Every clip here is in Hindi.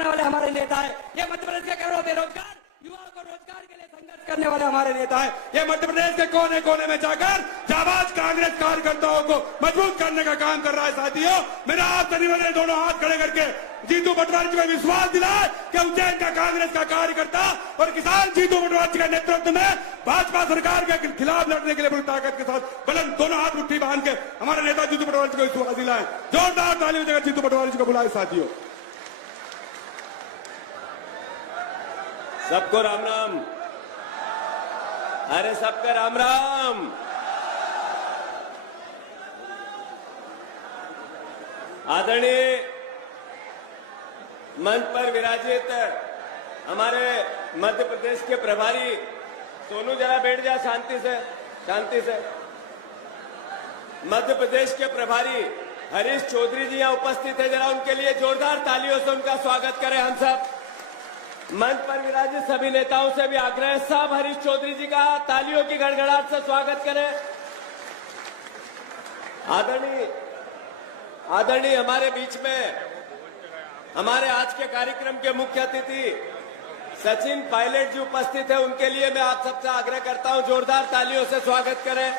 कराने वाले हमारे नेता है। ये मध्य प्रदेश के करोड़ों बेरोजगार युवाओं को रोजगार के लिए संघर्ष करने वाले हमारे नेता है। ये मध्य प्रदेश के कोने कोने में जाकर जाबाज कांग्रेस कार्यकर्ताओं को मजबूत करने का काम कर रहा है। साथियों, मेरा आपसे निवेदन है, दोनों हाथ खड़े करके जीतू पटवारी जी को विश्वास दिलाए कि उज्जैन का कांग्रेस का कार्यकर्ता और किसान जीतू पटवारी जी के नेतृत्व में भाजपा सरकार के खिलाफ लड़ने के लिए पूरी ताकत के साथ बुलंद दोनों हाथ मुट्ठी बांध के हमारे नेता जीतू पटवारी जी को विश्वास दिलाए। जोरदार तालियों देकर जीतू पटवारी जी को बुलाए। साथियों, सबको राम राम। अरे सबका राम राम। आदरणीय मंच पर विराजित हमारे मध्य प्रदेश के प्रभारी, सोनू जरा बैठ जा शांति से, शांति से। मध्य प्रदेश के प्रभारी हरीश चौधरी जी यहाँ उपस्थित है, जरा उनके लिए जोरदार तालियों से उनका स्वागत करें हम सब। मंच पर विराजित सभी नेताओं से भी आग्रह है, सब हरीश चौधरी जी का तालियों की गड़गड़ाहट से स्वागत करें। आदरणीय हमारे बीच में हमारे आज के कार्यक्रम के मुख्य अतिथि सचिन पायलट जी उपस्थित है, उनके लिए मैं आप सबसे आग्रह करता हूं जोरदार तालियों से स्वागत करें।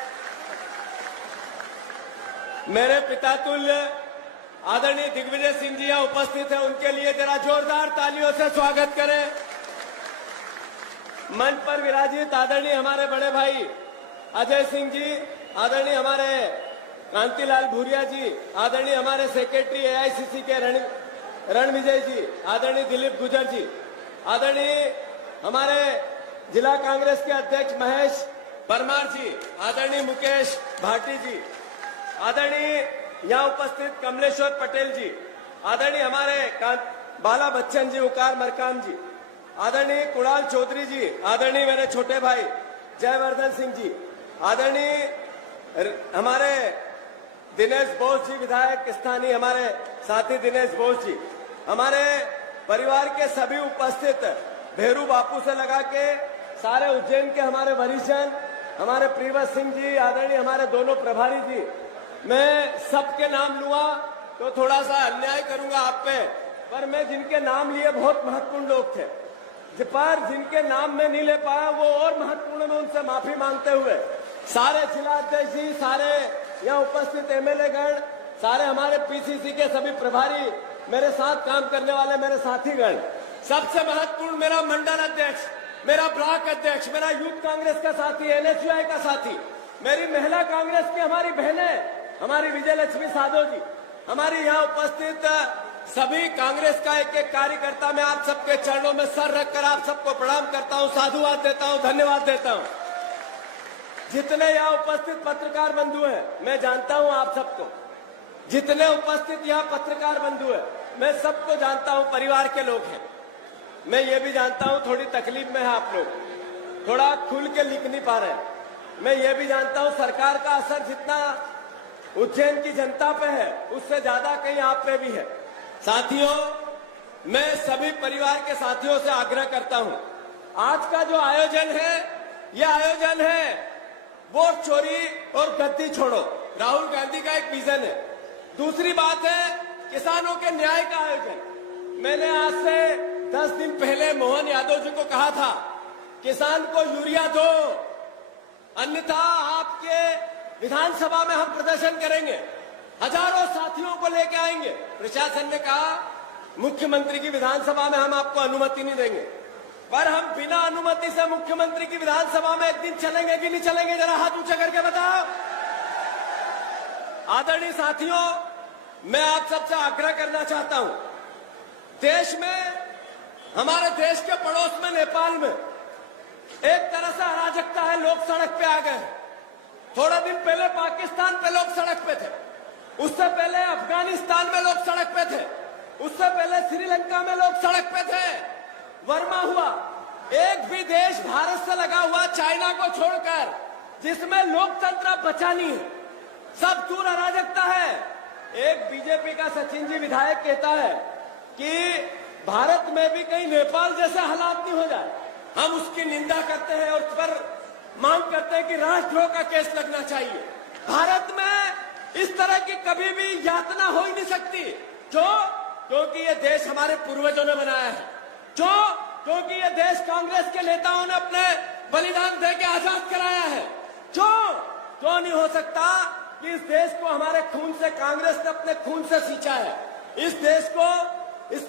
मेरे पिता तुल्य आदरणीय दिग्विजय सिंह जी यहाँ उपस्थित है, उनके लिए जरा जोरदार तालियों से स्वागत करें। मंच पर विराजित आदरणीय हमारे बड़े भाई अजय सिंह जी, आदरणीय हमारे कांतिलाल भूरिया जी, आदरणीय हमारे सेक्रेटरी एआईसीसी के रणविजय जी, आदरणीय दिलीप गुजर जी, आदरणीय हमारे जिला कांग्रेस के अध्यक्ष महेश परमार जी, आदरणीय मुकेश भाटी जी, आदरणीय यहाँ उपस्थित कमलेश्वर पटेल जी, आदरणीय हमारे बाला बच्चन जी, उकार मरकाम जी, आदरणीय कुणाल चौधरी जी, आदरणीय मेरे छोटे भाई जयवर्धन सिंह जी, आदरणीय हमारे दिनेश बोस जी विधायक स्थानीय, हमारे साथी दिनेश बोस जी, हमारे परिवार के सभी उपस्थित भेरू बापू से लगा के सारे उज्जैन के हमारे वरिष्ठजन, हमारे प्रियवत सिंह जी, आदरणीय हमारे दोनों प्रभारी जी, मैं सबके नाम लूंगा तो थोड़ा सा अन्याय करूंगा आप पे, पर मैं जिनके नाम लिए बहुत महत्वपूर्ण लोग थे, पर जिनके नाम में नहीं ले पाया वो और महत्वपूर्ण, में उनसे माफी मांगते हुए सारे जिला अध्यक्ष जी, सारे यहाँ उपस्थित एमएलए गण, सारे हमारे पीसीसी के सभी प्रभारी, मेरे साथ काम करने वाले मेरे साथीगण, सबसे महत्वपूर्ण मेरा मंडल अध्यक्ष, मेरा ब्लॉक अध्यक्ष, मेरा यूथ कांग्रेस का साथी, एनएसयूआई का साथी, मेरी महिला कांग्रेस की हमारी बहनें, हमारी विजय लक्ष्मी साधो जी, हमारी यहाँ उपस्थित सभी कांग्रेस का एक एक कार्यकर्ता, मैं आप सबके चरणों में सर रखकर आप सबको प्रणाम करता हूँ, साधुवाद देता हूँ, धन्यवाद देता हूँ। जितने यहाँ उपस्थित पत्रकार बंधु हैं, मैं जानता हूँ आप सबको, जितने उपस्थित यहाँ पत्रकार बंधु हैं, मैं सबको जानता हूँ, परिवार के लोग हैं। मैं ये भी जानता हूँ थोड़ी तकलीफ में है आप लोग, थोड़ा खुल के लिख नहीं पा रहे हैं। मैं ये भी जानता हूँ सरकार का असर जितना उज्जैन की जनता पे है, उससे ज्यादा कहीं आप पे भी है। साथियों, मैं सभी परिवार के साथियों से आग्रह करता हूं, आज का जो आयोजन है, यह आयोजन है वोट चोरी और गद्दी छोड़ो, राहुल गांधी का एक विजन है। दूसरी बात है किसानों के न्याय का आयोजन। मैंने आज से 10 दिन पहले मोहन यादव जी को कहा था, किसान को यूरिया दो, अन्यथा आपके विधानसभा में हम प्रदर्शन करेंगे, हजारों साथियों को लेकर आएंगे। प्रशासन ने कहा मुख्यमंत्री की विधानसभा में हम आपको अनुमति नहीं देंगे, पर हम बिना अनुमति से मुख्यमंत्री की विधानसभा में एक दिन चलेंगे कि नहीं चलेंगे, जरा हाथ ऊंचा करके बताओ। आदरणीय साथियों, मैं आप सबसे आग्रह करना चाहता हूं, देश में, हमारे देश के पड़ोस में नेपाल में एक तरह से अराजकता है, लोग सड़क पे आ गए। थोड़ा दिन पहले पाकिस्तान पे लोग सड़क पे थे, उससे पहले अफगानिस्तान में लोग सड़क पे थे, उससे पहले श्रीलंका में लोग सड़क पे थे, वर्मा हुआ। एक भी देश भारत से लगा हुआ चाइना को छोड़कर जिसमें लोकतंत्र बचा नहीं है, सब दूर अराजकता है। एक बीजेपी का सचिन जी विधायक कहता है कि भारत में भी कहीं नेपाल जैसे हालात नहीं हो जाए, हम उसकी निंदा करते हैं और उस पर मांग करते हैं कि राष्ट्रद्रोह का केस लगना चाहिए। भारत में इस तरह की कभी भी यातना हो ही नहीं सकती जो क्योंकि ये देश हमारे पूर्वजों ने बनाया है। क्यों? क्योंकि ये देश कांग्रेस के नेताओं ने अपने बलिदान दे के आजाद कराया है। क्यों नहीं हो सकता कि इस देश को हमारे खून से, कांग्रेस ने अपने खून से सींचा है। इस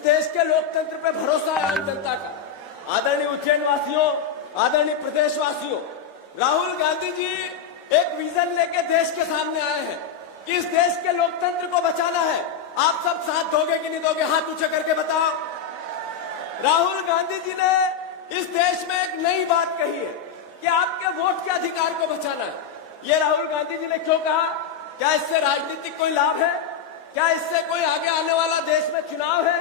देश के लोकतंत्र पे भरोसा है आम जनता का। आदरणीय उज्जैन वासियों, आदरणीय प्रदेशवासियों, राहुल गांधी जी एक विजन लेके देश के सामने आए हैं कि इस देश के लोकतंत्र को बचाना है। आप सब साथ दोगे कि नहीं दोगे? हाथ ऊंचे करके बताओ। राहुल गांधी जी ने इस देश में एक नई बात कही है कि आपके वोट के अधिकार को बचाना है। ये राहुल गांधी जी ने क्यों कहा? क्या इससे राजनीतिक कोई लाभ है? क्या इससे कोई आगे आने वाला देश में चुनाव है?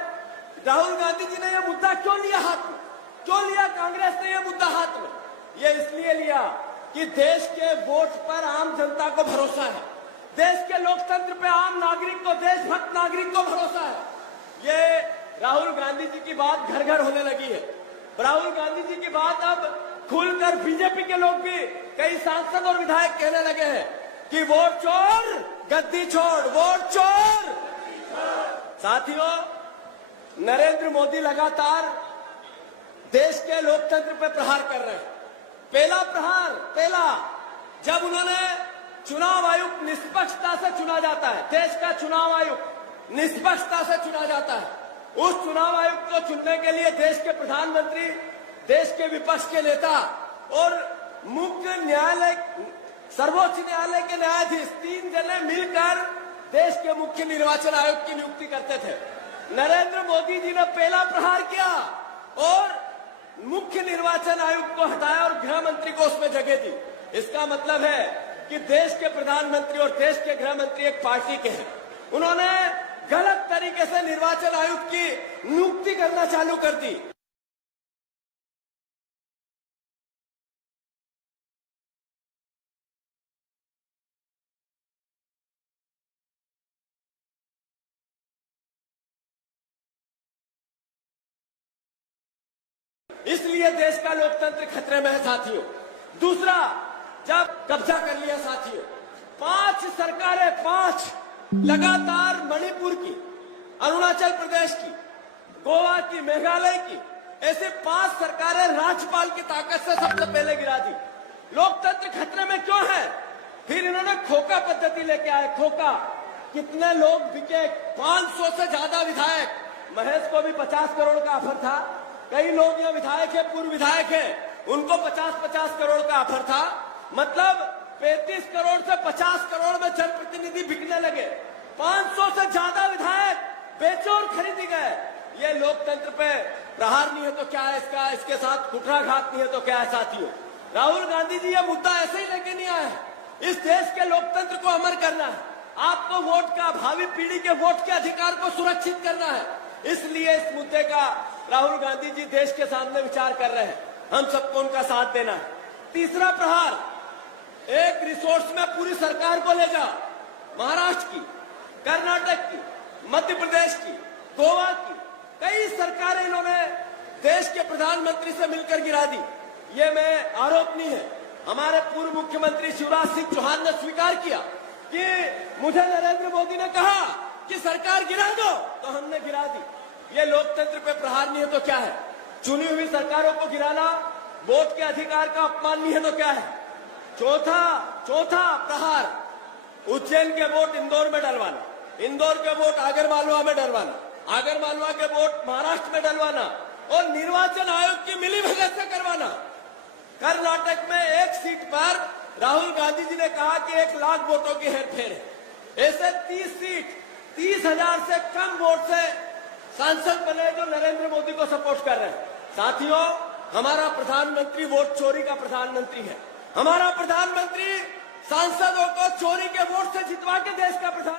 राहुल गांधी जी ने यह मुद्दा क्यों लिया हाथ में? क्यों लिया कांग्रेस ने यह मुद्दा हाथ में? ये इसलिए लिया कि देश के वोट पर आम जनता को भरोसा है, देश के लोकतंत्र पे आम नागरिक को, देशभक्त नागरिक को भरोसा है। ये राहुल गांधी जी की बात घर घर होने लगी है। राहुल गांधी जी की बात अब खुलकर बीजेपी के लोग भी, कई सांसद और विधायक कहने लगे हैं कि वोट चोर गद्दी छोड़, वोट चोर। साथियों, नरेंद्र मोदी लगातार देश के लोकतंत्र पर प्रहार कर रहे हैं। पहला जब उन्होंने चुनाव आयुक्त निष्पक्षता से चुना जाता है, देश का चुनाव आयुक्त निष्पक्षता से चुना जाता है, उस चुनाव आयुक्त को चुनने के लिए देश के प्रधानमंत्री, देश के विपक्ष के नेता और मुख्य न्यायालय, सर्वोच्च न्यायालय के न्यायाधीश 3 जने मिलकर देश के मुख्य निर्वाचन आयुक्त की नियुक्ति करते थे। नरेंद्र मोदी जी ने पहला प्रहार किया और मुख्य निर्वाचन आयुक्त को हटाया और गृह मंत्री को उसमें जगह दी। इसका मतलब है कि देश के प्रधानमंत्री और देश के गृह मंत्री एक पार्टी के हैं। उन्होंने गलत तरीके से निर्वाचन आयुक्त की नियुक्ति करना चालू कर दी। इसलिए देश का लोकतंत्र खतरे में है साथियों। दूसरा, जब कब्जा कर लिया साथियों, 5 सरकारें, 5 लगातार, मणिपुर की, अरुणाचल प्रदेश की, गोवा की, मेघालय की, ऐसे 5 सरकारें राज्यपाल की ताकत से सबसे पहले गिरा दी। लोकतंत्र खतरे में क्यों है? फिर इन्होंने खोखा पद्धति लेके आए। खोखा, कितने लोग बिके? 500 से ज्यादा विधायक। महेश को भी 50 करोड़ का ऑफर था। कई लोग यहाँ विधायक है, पूर्व विधायक है, उनको 50-50 करोड़ का ऑफर था। मतलब 35 करोड़ से 50 करोड़ में जनप्रतिनिधि बिकने लगे। 500 से ज्यादा विधायक बेचे और खरीदी गए। ये लोकतंत्र पे प्रहार नहीं है तो क्या है इसका? इसके साथ कुठाराघात नहीं है तो क्या है साथियों? राहुल गांधी जी ये मुद्दा ऐसे ही लेके नहीं आए हैं। इस देश के लोकतंत्र को अमर करना है। आपको वोट का, भावी पीढ़ी के वोट के अधिकार को सुरक्षित करना है। इसलिए इस मुद्दे का राहुल गांधी जी देश के सामने विचार कर रहे हैं। हम सबको उनका साथ देना है। तीसरा प्रहार, एक रिसोर्स में पूरी सरकार को ले जा। महाराष्ट्र की, कर्नाटक की, मध्य प्रदेश की, गोवा की, कई सरकारें इन्होंने देश के प्रधानमंत्री से मिलकर गिरा दी। ये मैं आरोप नहीं है। हमारे पूर्व मुख्यमंत्री शिवराज सिंह चौहान ने स्वीकार किया कि मुझे नरेंद्र मोदी ने कहा कि सरकार गिरा दो, तो हमने गिरा दी। ये लोकतंत्र पे प्रहार नहीं है तो क्या है? चुनी हुई सरकारों को गिराना वोट के अधिकार का अपमान नहीं है तो क्या है? चौथा प्रहार, उज्जैन के वोट इंदौर में डलवाना, इंदौर के वोट आगरमालवा में डलवाना, आगरमालवा के वोट महाराष्ट्र में डलवाना और निर्वाचन आयोग की मिलीभगत से करवाना। कर्नाटक में एक सीट पर राहुल गांधी जी ने कहा कि 1 लाख वोटों की हेरफेर है। ऐसे 30 सीट, 30,000 से कम वोट से सांसद बने जो नरेंद्र मोदी को सपोर्ट कर रहे हैं। साथियों, हमारा प्रधानमंत्री वोट चोरी का प्रधानमंत्री है। हमारा प्रधानमंत्री सांसदों को चोरी के वोट से जितवा के देश का प्रधान